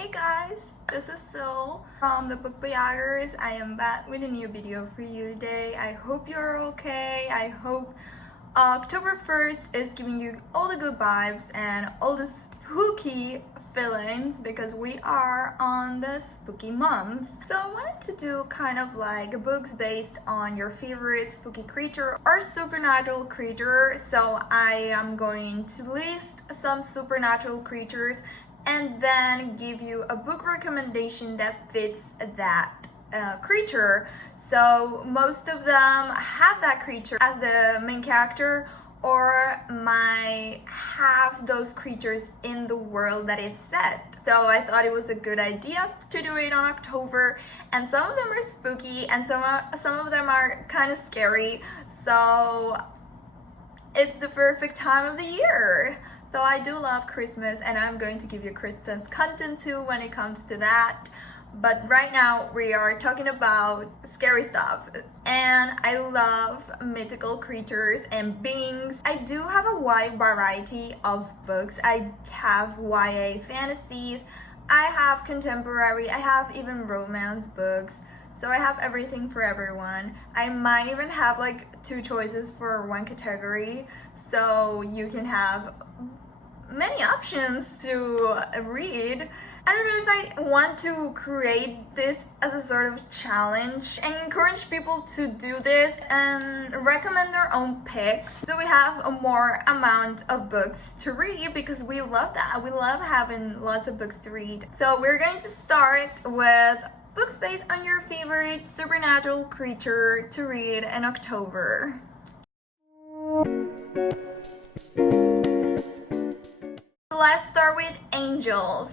Hey guys, this is Sil from the Book Bayagers. I am back with a new video for you today. I hope you're okay. I hope October 1st is giving you all the good vibes and all the spooky feelings because we are on the spooky month. So I wanted to do kind of like books based on your favorite spooky creature or supernatural creature. So I am going to list some supernatural creatures and then give you a book recommendation that fits that creature. So most of them have that creature as the main character or might have those creatures in the world that it's set. So I thought it was a good idea to do it on October, and some of them are spooky and some of them are kind of scary. So it's the perfect time of the year. So I do love Christmas and I'm going to give you Christmas content too when it comes to that. But right now we are talking about scary stuff, and I love mythical creatures and beings. I do have a wide variety of books. I have YA fantasies, I have contemporary, I have even romance books. So I have everything for everyone. I might even have like 2 choices for one category, so you can have many options to read. I don't know if I want to create this as a sort of challenge and encourage people to do this and recommend their own picks, so we have a more amount of books to read because we love that. We love having lots of books to read. So we're going to start with books based on your favorite supernatural creature to read in October. Let's start with angels.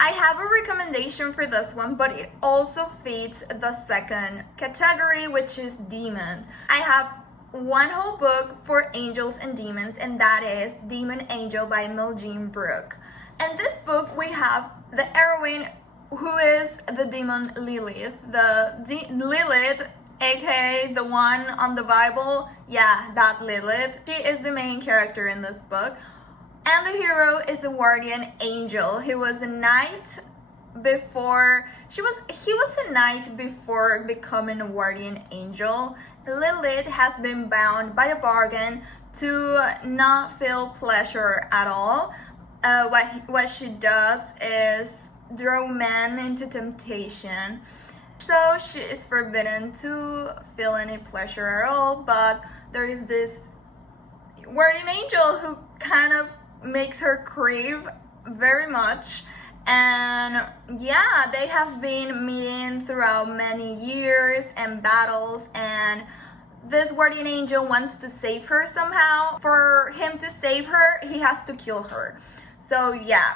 I have a recommendation for this one, but it also fits the second category, which is demons. I have one whole book for angels and demons, and that is Demon Angel by Miljean Brooke. In this book, we have the heroine who is the demon Lilith. Lilith, aka the one on the Bible. Yeah, that Lilith. She is the main character in this book. And the hero is a guardian angel. He was a knight before he was a knight before becoming a guardian angel. Lilith has been bound by a bargain to not feel pleasure at all. What she does is draw men into temptation. So she is forbidden to feel any pleasure at all, but there is this guardian angel who kind of makes her crave very much. And yeah, they have been meeting throughout many years and battles, and this guardian angel wants to save her somehow. For him to save her, he has to kill her. So yeah,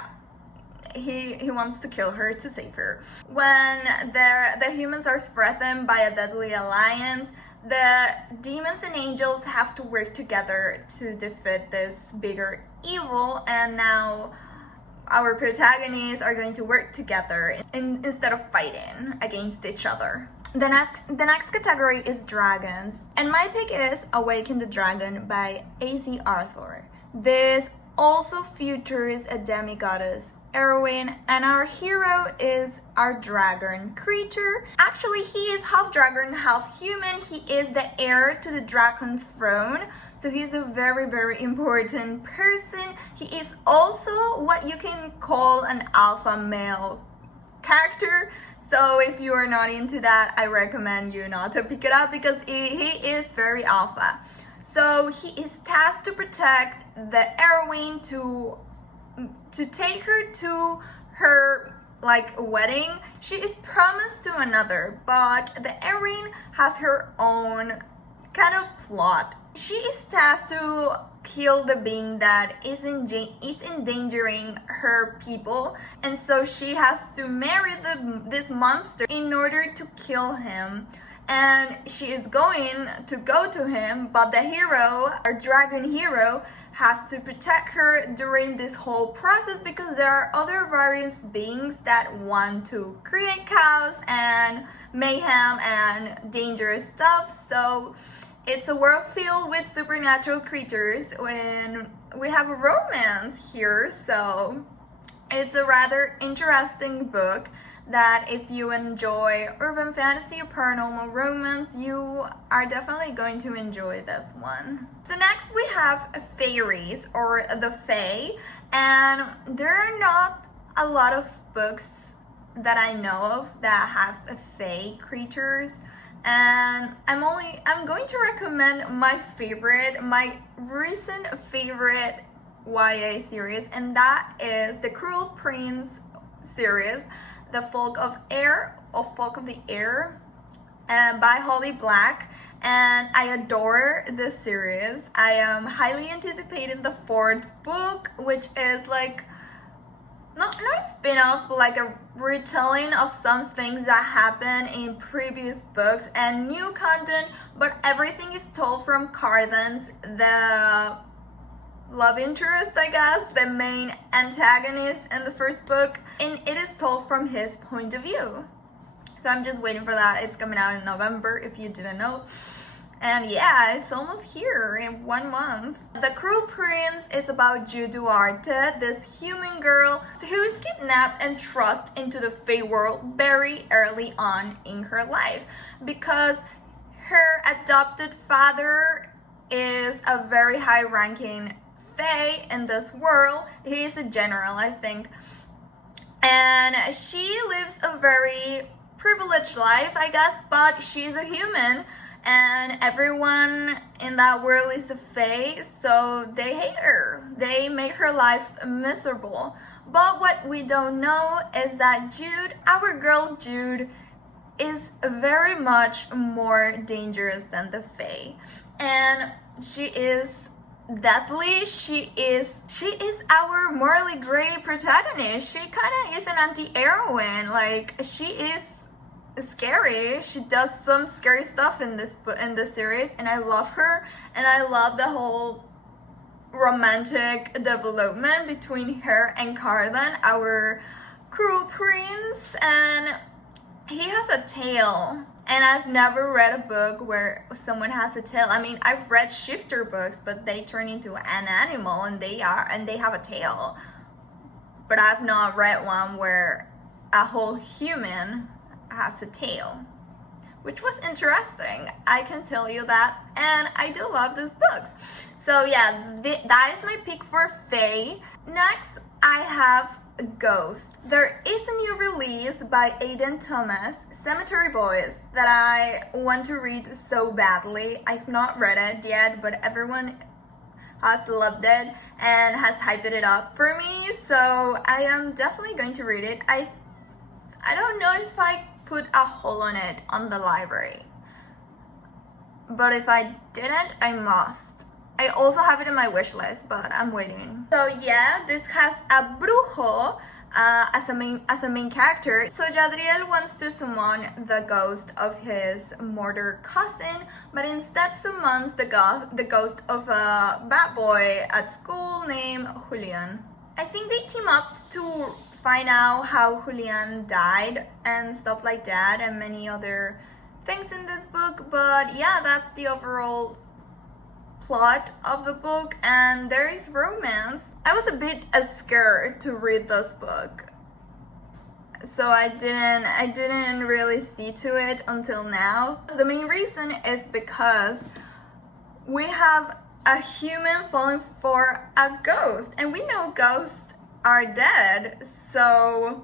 he wants to kill her to save her. When the humans are threatened by a deadly alliance, the demons and angels have to work together to defeat this bigger evil, and now our protagonists are going to work together instead of fighting against each other. The next category is dragons, and my pick is Awaken the Dragon by A.Z. Arthur. This also features a demigoddess heroine, and our hero is our dragon creature. Actually, he is half dragon, half human. He is the heir to the dragon throne, so he's a very, very important person. He is also what you can call an alpha male character. So if you are not into that, I recommend you not to pick it up because he is very alpha. So he is tasked to protect the heroine, to take her to her wedding. She is promised to another, but the heroine has her own kind of plot. She is tasked to kill the being that is endangering her people, and so she has to marry this monster in order to kill him. And she is going to go to him, but the hero, our dragon hero, has to protect her during this whole process because there are other various beings that want to create chaos and mayhem and dangerous stuff. So it's a world filled with supernatural creatures when we have a romance here. So It's a rather interesting book that if you enjoy urban fantasy or paranormal romance, you are definitely going to enjoy this one. So next we have Fairies, or the Fae, and there are not a lot of books that I know of that have Fae creatures, and I'm going to recommend my recent favorite YA series, and that is the Cruel Prince series, The Folk of the Air, by Holly Black. And I adore this series. I am highly anticipating the 4th book, which is like not a spin-off, but like a retelling of some things that happened in previous books and new content, but everything is told from Cardan's, the love interest, I guess, the main antagonist in the 1st book, and it is told from his point of view. So I'm just waiting for that. It's coming out in November, if you didn't know. And yeah, it's almost here in 1 month. The Cruel Prince is about Ju Duarte, this human girl who is kidnapped and thrust into the Fae world very early on in her life because her adopted father is a very high-ranking Fae in this world. He is a general, I think. And she lives a very privileged life, I guess, but she's a human. And everyone in that world is a Fae, so they hate her. They make her life miserable. But what we don't know is that Jude, our girl Jude, is very much more dangerous than the Fae. And she is deadly. She is our morally gray protagonist. She kind of is an anti-heroine. Like, she is scary. She does some scary stuff in this series, and I love her, and I love the whole romantic development between her and Cardan, our Cruel Prince. And he has a tail, and I've never read a book where someone has a tail. I mean, I've read shifter books, but they turn into an animal and they have a tail, but I've not read one where a whole human has a tail, which was interesting, I can tell you that, and I do love these books. So yeah, that is my pick for Fae. Next, I have Ghost. There is a new release by Aiden Thomas, Cemetery Boys, that I want to read so badly. I've not read it yet, but everyone has loved it and has hyped it up for me, so I am definitely going to read it. I don't know if I put a hold on it on the library, but if I didn't, I must. I also have it in my wish list, but I'm waiting. So yeah, this has a brujo as a main character. So Jadriel wants to summon the ghost of his murdered cousin, but instead summons the ghost of a bad boy at school named Julian. I think they team up to find out how Julian died and stuff like that, and many other things in this book. But yeah, that's the overall plot of the book, and there is romance. I was a bit scared to read this book, so I didn't really see to it until now. The main reason is because we have a human falling for a ghost, and we know ghosts are dead. So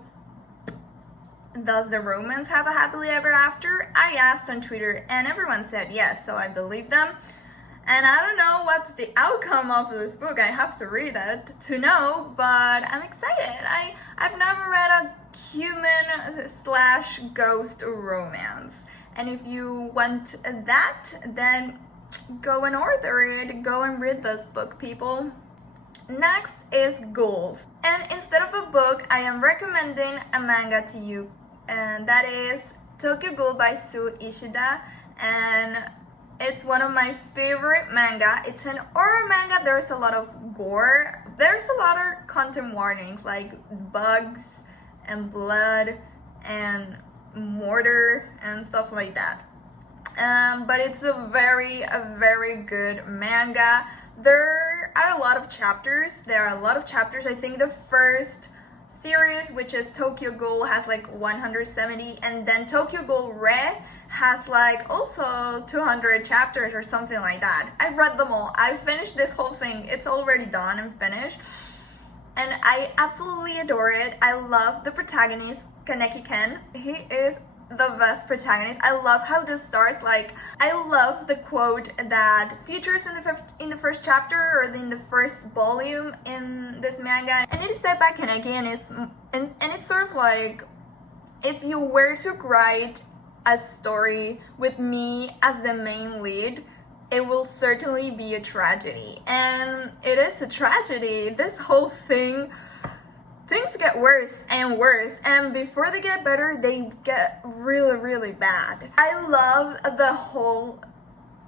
does the romance have a happily ever after? I asked on Twitter and everyone said yes, so I believe them. And I don't know what's the outcome of this book. I have to read it to know, but I'm excited. I've never read a human/ghost romance. And if you want that, then go and order it. Go and read this book, people. Next is Ghouls. And instead of a book, I am recommending a manga to you. And that is Tokyo Ghoul by Sue Ishida. And it's one of my favorite manga. It's an horror manga. There's a lot of gore. There's a lot of content warnings like bugs and blood and murder and stuff like that. But it's a very good manga. There are a lot of chapters. I think the first series, which is Tokyo Ghoul, has like 170, and then Tokyo Ghoul Red has like also 200 chapters or something like that. I've read them all. I finished this whole thing. It's already done and finished. And I absolutely adore it. I love the protagonist, Kaneki Ken. He is the best protagonist. I love how this starts. Like, I love the quote that features in the first chapter or in the first volume in this manga, and it is said by Kaneki, and it's sort of like, if you were to write a story with me as the main lead, it will certainly be a tragedy. And it is a tragedy. This whole thing, things get worse and worse, and before they get better, they get really, really bad. I love the whole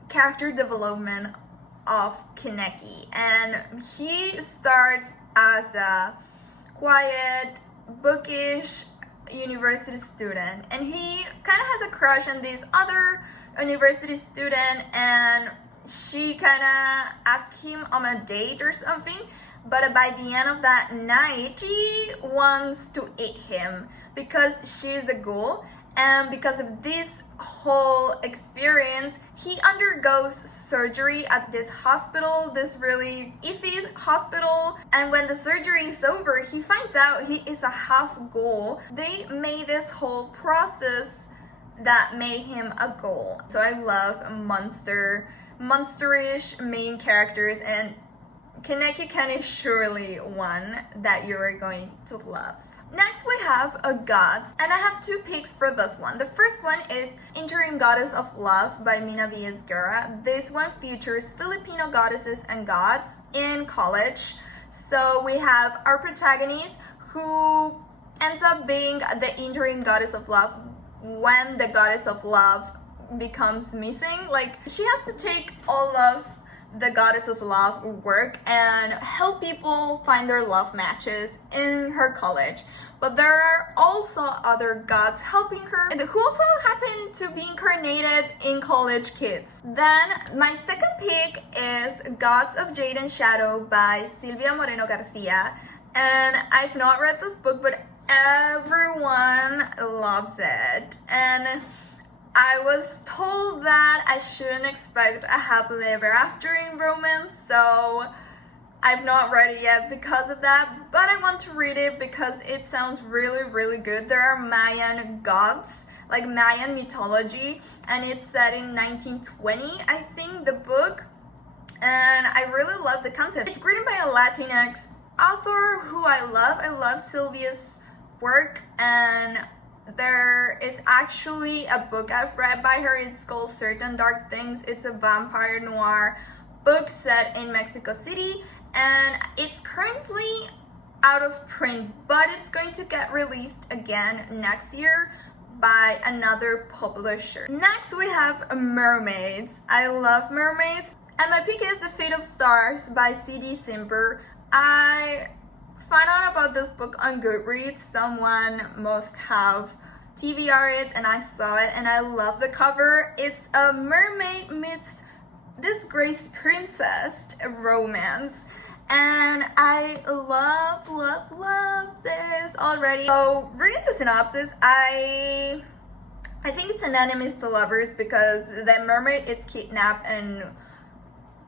character development of Kaneki, and he starts as a quiet, bookish university student, and he kind of has a crush on this other university student, and she kind of asks him on a date or something, but by the end of that night, she wants to eat him because she's a ghoul, and because of this whole experience, he undergoes surgery at this hospital, this really iffy hospital, and when the surgery is over, he finds out he is a half ghoul. They made this whole process that made him a ghoul. So I love monsterish main characters, and Kaneki Ken is surely one that you are going to love. Next we have a Gods, and I have two picks for this one. The first one is Interim Goddess of Love by Mina V.S. Guerra. This one features Filipino goddesses and gods in college. So we have our protagonist who ends up being the interim goddess of love when the goddess of love becomes missing. Like, she has to take all of the goddess of love work and help people find their love matches in her college. But there are also other gods helping her who also happen to be incarnated in college kids. Then my second pick is Gods of Jade and Shadow by Silvia Moreno Garcia, and I've not read this book, but everyone loves it, and I was told that I shouldn't expect a happily ever after in romance, so I've not read it yet because of that, but I want to read it because it sounds really, really good. There are Mayan gods, like Mayan mythology, and it's set in 1920, I think, the book, and I really love the concept. It's written by a Latinx author who I love. I love Sylvia's work, and there is actually a book I've read by her. It's called Certain Dark Things. It's a vampire noir book set in Mexico City, and it's currently out of print, but it's going to get released again next year by another publisher. Next we have Mermaids. I love Mermaids, and my pick is The Fate of Stars by C.D. Simper. I found out about this book on Goodreads. Someone must have TBR it, and I saw it, and I love the cover. It's a mermaid meets disgraced princess romance, and I love this already. So reading the synopsis, I think it's an enemies to lovers, because the mermaid is kidnapped and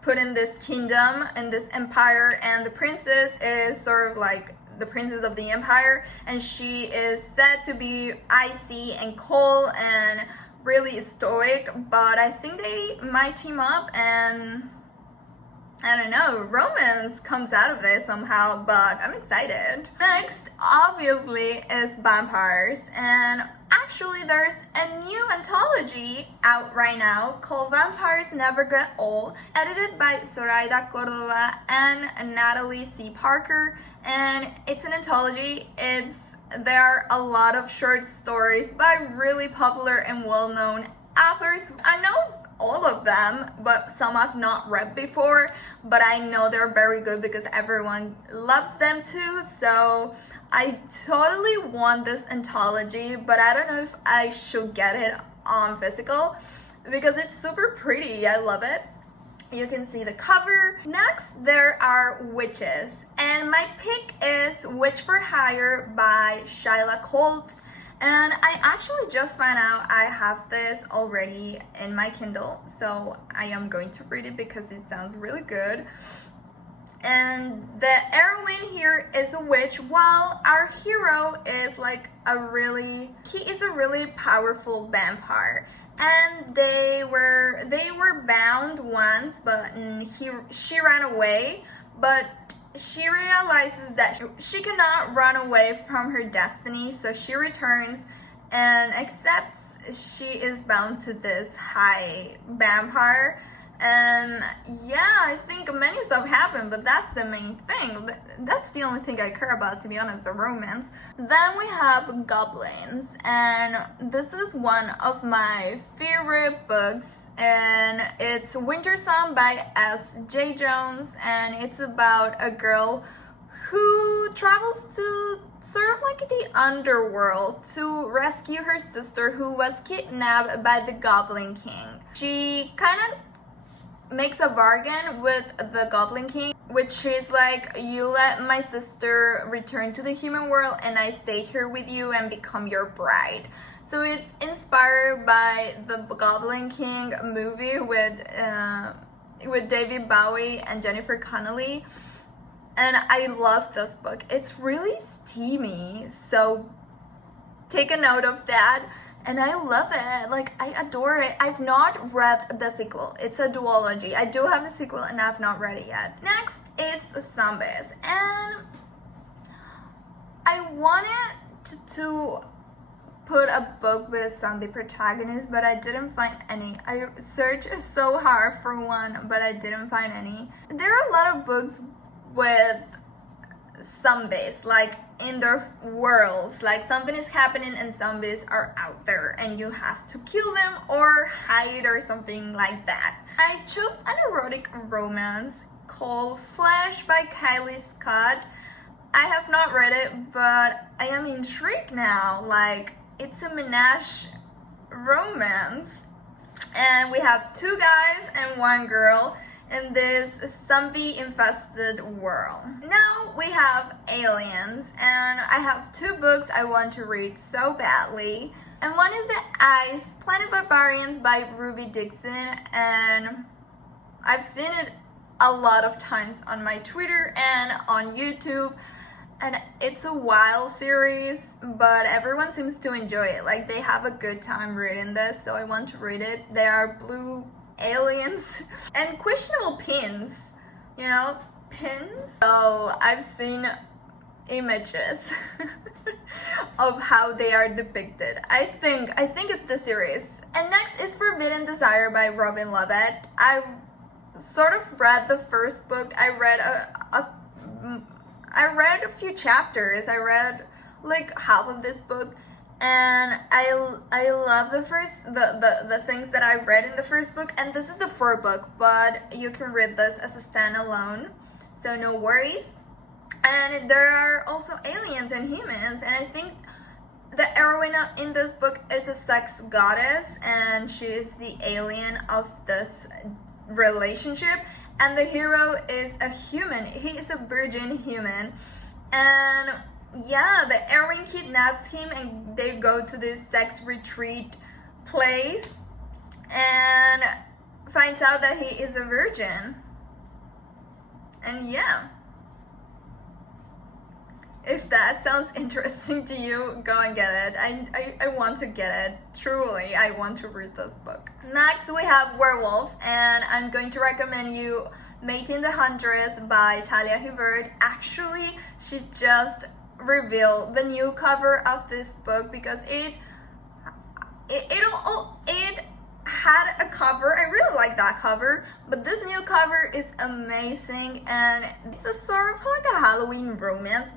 put in this kingdom, in this empire, and the princess is sort of like the princess of the empire, and she is said to be icy and cold and really stoic, but I think they might team up, and I don't know, romance comes out of this somehow, but I'm excited. Next, obviously, is vampires, and actually there's a new anthology out right now called Vampires Never Get Old, edited by Zoraida Cordova and Natalie C. Parker, and it's an anthology. There are a lot of short stories by really popular and well-known authors. I know all of them, but some I've not read before, but I know they're very good because everyone loves them too. So I totally want this anthology, but I don't know if I should get it on physical because it's super pretty. I love it. You can see the cover. Next, there are witches, And my pick is Witch for Hire by Shyla Colt. And I actually just found out I have this already in my Kindle, so I am going to read it because it sounds really good. And the heroine here is a witch, while our hero is like he is a really powerful vampire. And they were bound once, but she ran away, but she realizes that she cannot run away from her destiny, so she returns and accepts she is bound to this high vampire. And yeah, I think many stuff happened, but that's the main thing. That's the only thing I care about, to be honest, the romance. Then we have Goblins, and this is one of my favorite books, and it's Winter Song by S.J. Jones, and it's about a girl who travels to sort of like the underworld to rescue her sister who was kidnapped by the Goblin King. She kind of makes a bargain with the Goblin King, which is like, you let my sister return to the human world and I stay here with you and become your bride. So it's inspired by the Goblin King movie with David Bowie and Jennifer Connelly. And I love this book. It's really steamy, so take a note of that. And I love it, like I adore it. I've not read the sequel. It's a duology. I do have the sequel and I've not read it yet. Next is Zombies, and I wanted to put a book with a zombie protagonist, but I didn't find any. I searched so hard for one, but I didn't find any. There are a lot of books with zombies, like in their worlds, like something is happening and zombies are out there and you have to kill them or hide or something like that. I chose an erotic romance called Flesh by Kylie Scott. I have not read it, but I am intrigued now. Like, it's a menage romance, and we have 2 guys and 1 girl in this zombie-infested world. Now we have Aliens, and I have 2 books I want to read so badly. And one is The Ice Planet Barbarians by Ruby Dixon, and I've seen it a lot of times on my Twitter and on YouTube. And it's a wild series, but everyone seems to enjoy it. Like, they have a good time reading this, so I want to read it. There are blue aliens and questionable pins, you know, pins. So I've seen images of how they are depicted. I think it's the series. And next is Forbidden Desire by Robin Lovett. I sort of read the first book. I read a few chapters. I read like half of this book, and I love the things that I read in the first book, and this is the 4th book, but you can read this as a standalone, so no worries. And there are also aliens and humans, and I think the heroine in this book is a sex goddess, and she is the alien of this relationship, and the hero is a human. He is a virgin human, and yeah, the heroine kidnaps him and they go to this sex retreat place and finds out that he is a virgin. And yeah, if that sounds interesting to you, go and get it. I want to get it. Truly, I want to read this book. Next, we have Werewolves, and I'm going to recommend you Mating the Huntress by Talia Hibbert. Actually, she just revealed the new cover of this book because it had a cover. I really like that cover, but this new cover is amazing, and it's a sort of like a Halloween romance.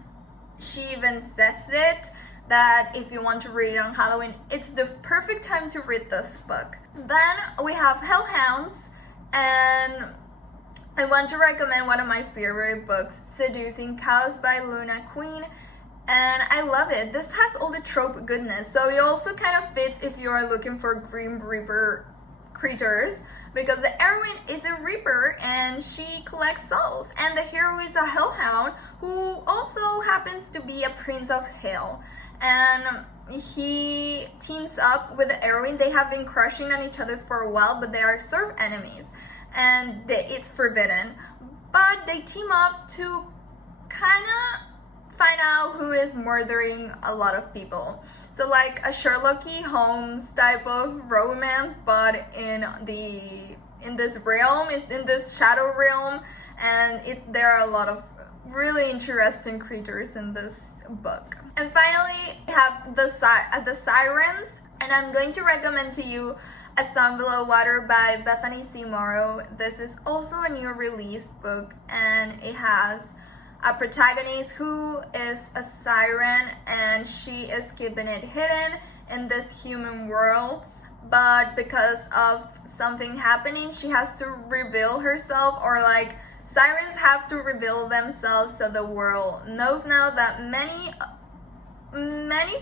She even says it, that if you want to read it on Halloween, it's the perfect time to read this book. Then we have Hellhounds, and I want to recommend one of my favorite books, Seducing Chaos by Luna Queen, and I love it. This has all the trope goodness, so it also kind of fits if you are looking for Grim Reaper creatures because the heroine is a reaper and she collects souls, and the hero is a hellhound who also happens to be a prince of hell, and he teams up with the heroine. They have been crushing on each other for a while, but they are sort of enemies, and it's forbidden, but they team up to kind of find out who is murdering a lot of people. So like a Sherlock Holmes type of romance, but in this realm, in this shadow realm, and there are a lot of really interesting creatures in this book. And finally, we have the Sirens, and I'm going to recommend to you A Song Below Water by Bethany C. Morrow. This is also a new release book, and it has a protagonist who is a siren, and she is keeping it hidden in this human world, but because of something happening, she has to reveal herself, or like sirens have to reveal themselves so the world knows now that many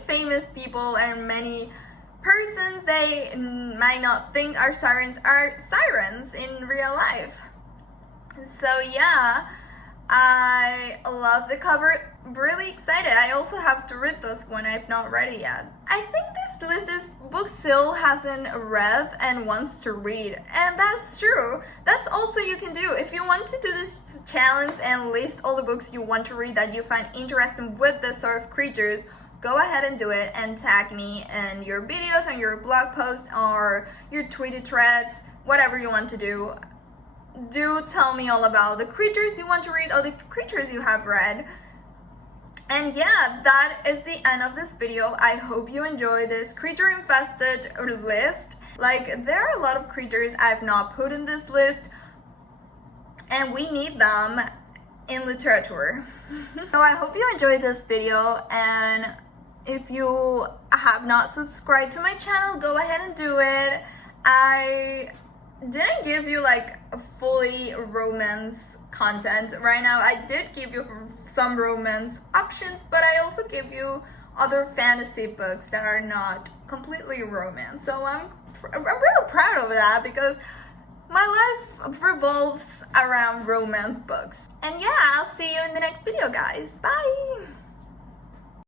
famous people and many persons they might not think are sirens in real life. So yeah, I love the cover, really excited. I also have to read this one, I've not read it yet. I think this list is books Sil hasn't read and wants to read, and that's true. That's also you can do. If you want to do this challenge and list all the books you want to read that you find interesting with this sort of creatures, go ahead and do it and tag me in your videos, on your blog post, or your tweeted threads, whatever you want to do. Do tell me all about the creatures you want to read or the creatures you have read. And yeah, that is the end of this video. I hope you enjoy this creature infested list. Like, there are a lot of creatures I've not put in this list, and we need them in literature. So I hope you enjoyed this video, and if you have not subscribed to my channel, go ahead and do it. I didn't give you like a fully romance content right now. I did give you some romance options, but I also give you other fantasy books that are not completely romance. So I'm really proud of that, because my life revolves around romance books. And yeah, I'll see you in the next video, guys. Bye!